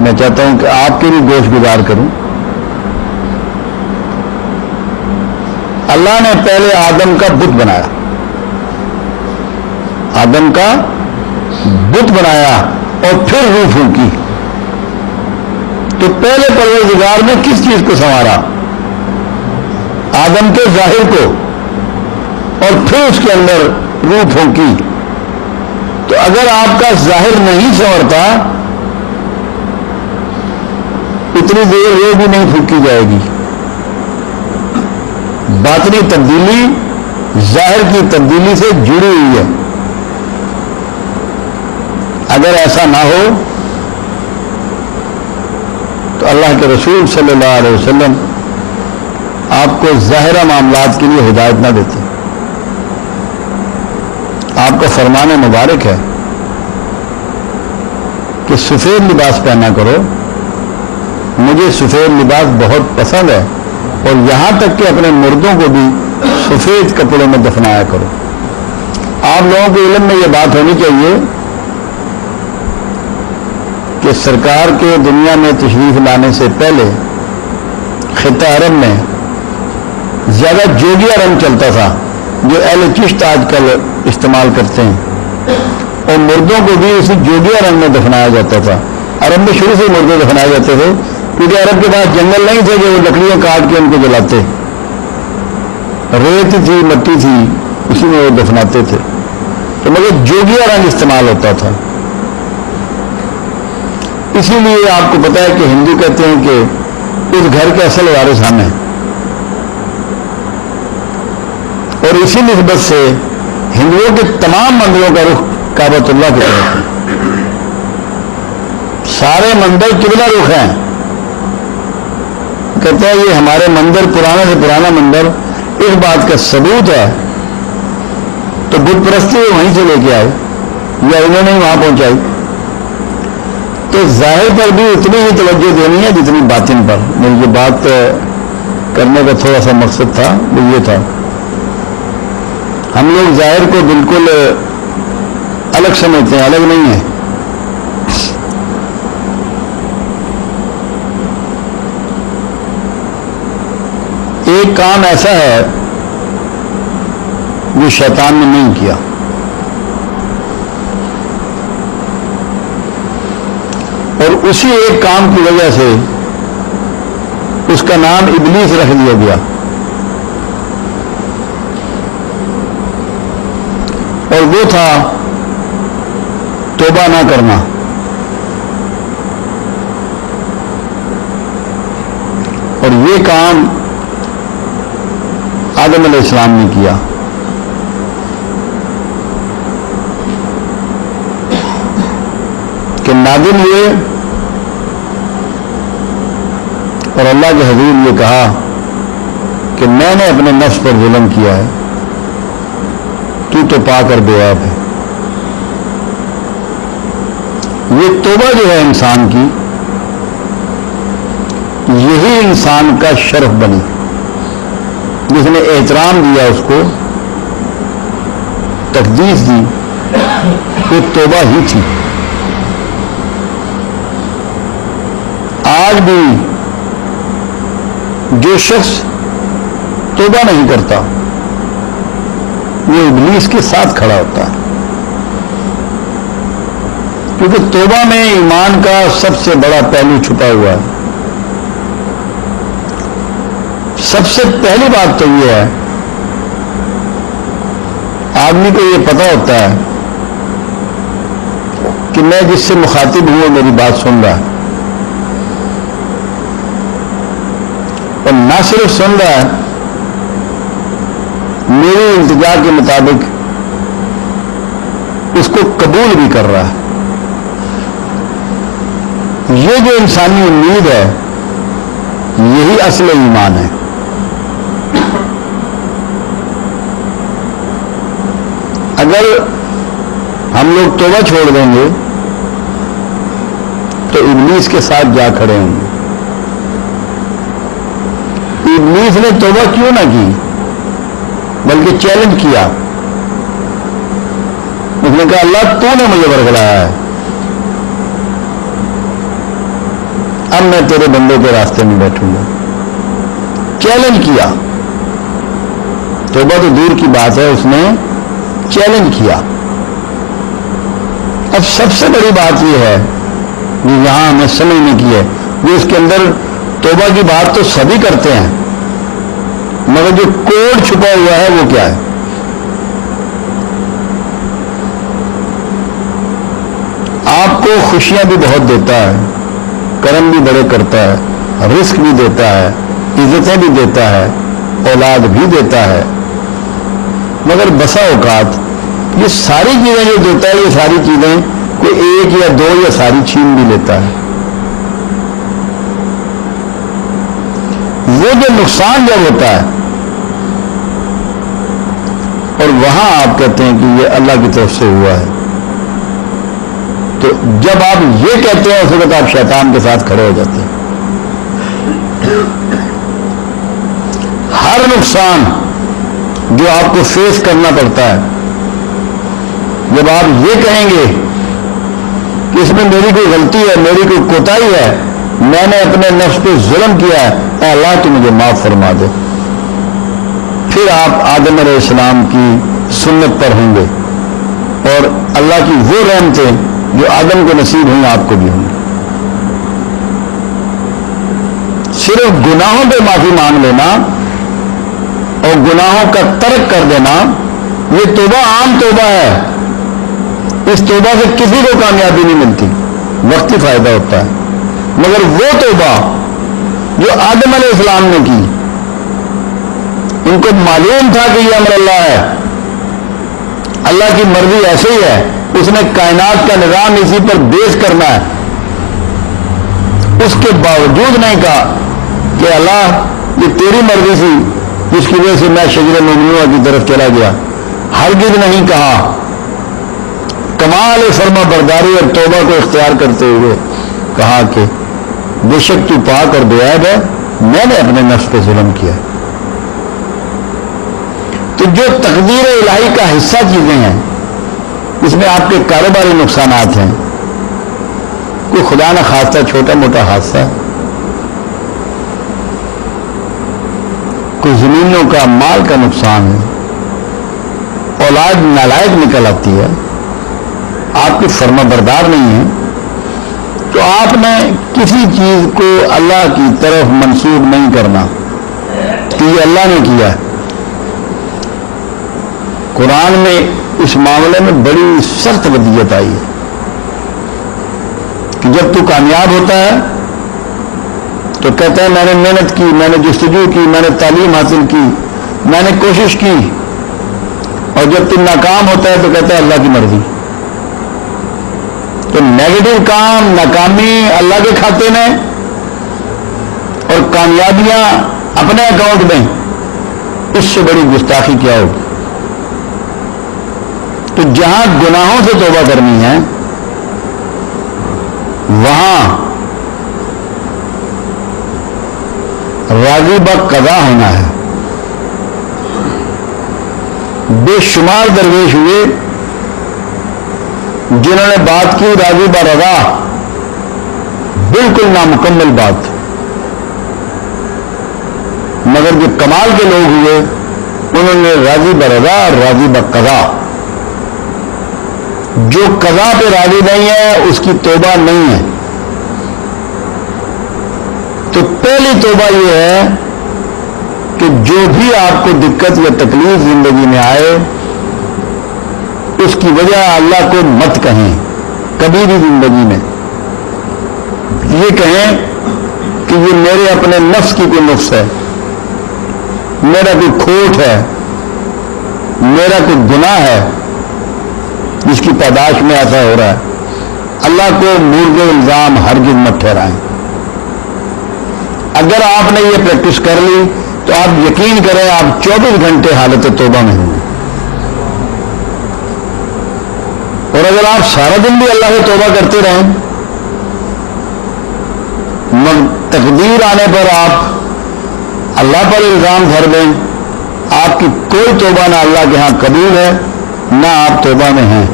میں چاہتا ہوں کہ آپ کے بھی گوش گزار کروں. اللہ نے پہلے آدم کا بت بنایا، آدم کا بت بنایا اور پھر روح پھونکی. تو پہلے پروردگار نے کس چیز کو سنوارا؟ آدم کے ظاہر کو، اور پھر اس کے اندر روح پھونکی. تو اگر آپ کا ظاہر نہیں سنورتا اتنی دیر وہ بھی نہیں پھونکی جائے گی. باطنی تبدیلی ظاہر کی تبدیلی سے جڑی ہوئی ہے. اگر ایسا نہ ہو تو اللہ کے رسول صلی اللہ علیہ وسلم آپ کو ظاہرہ معاملات کے لیے ہدایت نہ دیتے. آپ کا فرمان مبارک ہے کہ سفید لباس پہنا کرو. مجھے سفید لباس بہت پسند ہے، اور یہاں تک کہ اپنے مردوں کو بھی سفید کپڑوں میں دفنایا کرو. آپ لوگوں کے علم میں یہ بات ہونی چاہیے کہ سرکار کے دنیا میں تشریف لانے سے پہلے خطہ عرب میں زیادہ جوگیا رنگ چلتا تھا جو اہل چشت آج کل استعمال کرتے ہیں، اور مردوں کو بھی اسی جوگیا رنگ میں دفنایا جاتا تھا. عرب میں شروع سے مردے دفنائے جاتے تھے کیونکہ عرب کے پاس جنگل نہیں تھے جو وہ لکڑیاں کاٹ کے ان کو جلاتے. ریت تھی، مٹی تھی، اسی میں وہ دفناتے تھے. تو مگر جوگیا رنگ استعمال ہوتا تھا. اسی لیے آپ کو پتا ہے کہ ہندو کہتے ہیں کہ اس گھر کے اصل وارث ہم ہیں، اور اسی نسبت سے ہندوؤں کے تمام مندروں کا رخ کعبۃ اللہ کی طرف ہے. سارے مندر قبلہ رخ ہیں. کہتے ہیں یہ ہمارے مندر پرانے سے پرانا مندر اس بات کا ثبوت ہے. تو بت پرستی وہیں سے لے کے آئے یا انہوں نے وہاں پہنچائی. تو ظاہر پر بھی اتنی ہی توجہ دینی ہے جتنی باطن پر. میری یہ بات کرنے کا تھوڑا سا مقصد تھا وہ یہ تھا. ہم لوگ ظاہر کو بالکل الگ سمجھتے ہیں، الگ نہیں ہے. ایک کام ایسا ہے جو شیطان نے نہیں کیا، اور اسی ایک کام کی وجہ سے اس کا نام ابلیس رکھ دیا گیا. اور وہ تھا توبہ نہ کرنا. اور یہ کام آدم علیہ السلام نے کیا. کہ نادم ہوئے اور اللہ کے حضور یہ کہا کہ میں نے اپنے نفس پر ظلم کیا ہے، تو پا کر بے عیب ہے. یہ توبہ جو ہے انسان کی، یہی انسان کا شرف بنی. جس نے احترام دیا، اس کو تقدیس دی، وہ توبہ ہی تھی. آج بھی جو شخص توبہ نہیں کرتا وہ ابلیس کے ساتھ کھڑا ہوتا ہے. کیونکہ توبہ میں ایمان کا سب سے بڑا پہلو چھپا ہوا ہے. سب سے پہلی بات تو یہ ہے آدمی کو یہ پتا ہوتا ہے کہ میں جس سے مخاطب ہوں وہ میری بات سن رہا ہے، اور نہ صرف سن رہا ہے، میری التجا کے مطابق اس کو قبول بھی کر رہا ہے. یہ جو انسانی امید ہے یہی اصل ایمان ہے. اگر ہم لوگ توبہ چھوڑ دیں گے تو ابلیس کے ساتھ جا کھڑے ہوں گے. ابلیس نے توبہ کیوں نہ کی بلکہ چیلنج کیا. اس نے کہا اللہ تو نے مجھے برگلایا ہے، अब मैं तेरे बंदे के रास्ते में बैठूंगा। चैलेंज किया, तौबा तो दूर की बात है, उसने चैलेंज किया। अब सबसे बड़ी बात यह है जो यहां हमें समझने की है, जो इसके अंदर तौबा की बात तो सभी करते हैं, मगर जो कोड छुपा हुआ है वो क्या है? आपको खुशियां भी बहुत देता है, कर्म भी बड़े करता है, रिस्क भी देता है, इज्जतें भी देता है, औलाद भी देता है, मगर बसा औकात ये सारी चीजें जो देता है, ये सारी चीजें कोई एक या दो या सारी छीन भी लेता है। वो जो नुकसान जब होता है और वहां आप कहते हैं कि ये अल्लाह की तरफ से हुआ है, तो जब आप ये कहते हैं उस वक्त आप शैतान के साथ खड़े हो जाते हैं। हर नुकसान जो आपको फेस करना पड़ता है, जब आप ये कहेंगे कि इसमें मेरी कोई गलती है, मेरी कोई कोताही है, मैंने अपने नफ्स पे जुल्म किया है, अल्लाह तो मुझे माफ फरमा दे, फिर आप आदम अलैहिस्सलाम की सुन्नत पर होंगे और अल्लाह की वो रहमतें जो आदम को नसीब हुई आपको भी होंगी। सिर्फ गुनाहों पे माफी मांग लेना और गुनाहों का तर्क कर देना, ये तौबा आम तौबा है। इस तौबा से किसी को कामयाबी नहीं मिलती, वक्ती फायदा होता है। मगर वो तौबा जो आदम अलैहिस्सलाम ने की, उनको मालूम था कि ये अमर अल्लाह है, अल्लाह की मर्जी ऐसे ही है, उसने कायनात का निजाम इसी पर बेस करना है। उसके बावजूद नहीं कहा कि अल्लाह ये तेरी मर्जी थी जिसकी वजह से मैं शजर ममनूआ की तरफ चला गया। हरगिज़ नहीं कहा। कमाल फरमा बरदारी और तौबा को इख्तियार करते हुए कहा कि बेशक तू पाक और बेअब है, मैंने अपने नफ्स पे जुल्म किया। तो जो तकदीर इलाही का हिस्सा चीजें हैं, इसमें आपके कारोबारी नुकसानात हैं, कोई खुदा न खास्ता छोटा मोटा हादसा, कोई जमीनों का माल का नुकसान है, औलाद नालायक निकल आती है, आपकी फर्माबरदार नहीं है, तो आपने किसी चीज को अल्लाह की तरफ मंसूब नहीं करना कि ये अल्लाह ने किया है। कुरान में इस मामले में बड़ी सख्त वदीयत आई है कि जब तू कामयाब होता है तो कहता है मैंने मेहनत की, मैंने जुस्तजू की, मैंने तालीम हासिल की, मैंने कोशिश की, और जब तू नाकाम होता है तो कहता है अल्लाह की मर्जी। तो नेगेटिव काम, नाकामी अल्लाह के खाते में और कामयाबियां अपने अकाउंट में, इससे बड़ी गुस्ताखी क्या होगी? तो जहां गुनाहों से तौबा करनी है वहां राज़ी ब कज़ा होना है। बेशुमार दरवेश हुए जिन्होंने बात की राज़ी ब रज़ा, बिल्कुल नामुकम्मल बात, मगर जो कमाल के लोग हुए उन्होंने राज़ी ब रज़ा और राज़ी ब कज़ा। जो कज़ा पे राज़ी नहीं है उसकी तौबा नहीं है। तो पहली तौबा यह है कि जो भी आपको दिक्कत या तकलीफ जिंदगी में आए उसकी वजह अल्लाह को मत कहें कभी भी जिंदगी में। ये कहें कि ये मेरे अपने नफ्स की कोई नुक्स है, मेरा कोई खोट है, मेरा कोई गुनाह है जिसकी पैदाश में ऐसा हो रहा है। अल्लाह को मुर्दे इल्जाम हरगिज़ मत ठहराएं। अगर आपने ये प्रैक्टिस कर ली तो आप यकीन करें आप 24 घंटे हालत तौबा में होंगे। और अगर आप सारा दिन भी अल्लाह से तौबा करते रहें, तकदीर आने पर आप अल्लाह पर इल्जाम धर दें, आपकी कोई तौबा ना अल्लाह के यहां कबूल है ना आप तौबा में हैं।